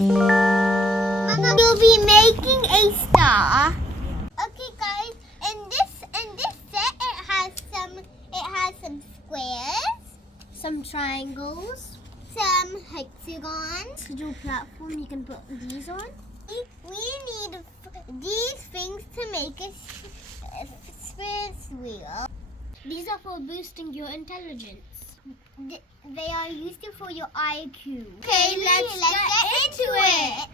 Mama will be making a star. Okay, guys. In this set, it has some squares, some triangles, some hexagons. To do a platform, you can put these on. We need these things to make a Ferris wheel. These are for boosting your intelligence. They are useful for your IQ. Okay, let's get into it.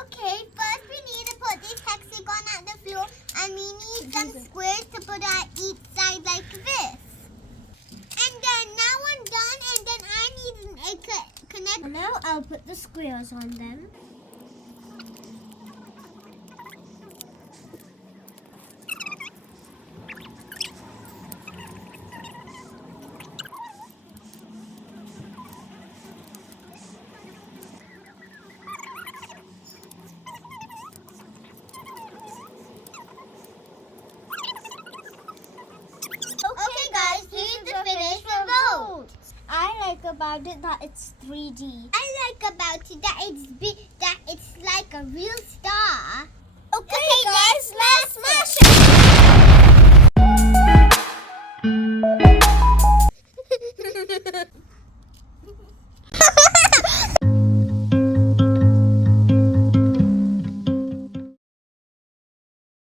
Okay, first we need to put this hexagon at the floor, and we need some squares to put at each side like this. And then now I'm done, and then I need a connect. Now I'll put the squares on them. Okay guys, here's the finished result. I like about it that it's 3D. I like about it that it's big, that it's like a real star. Okay guys, let's smash it.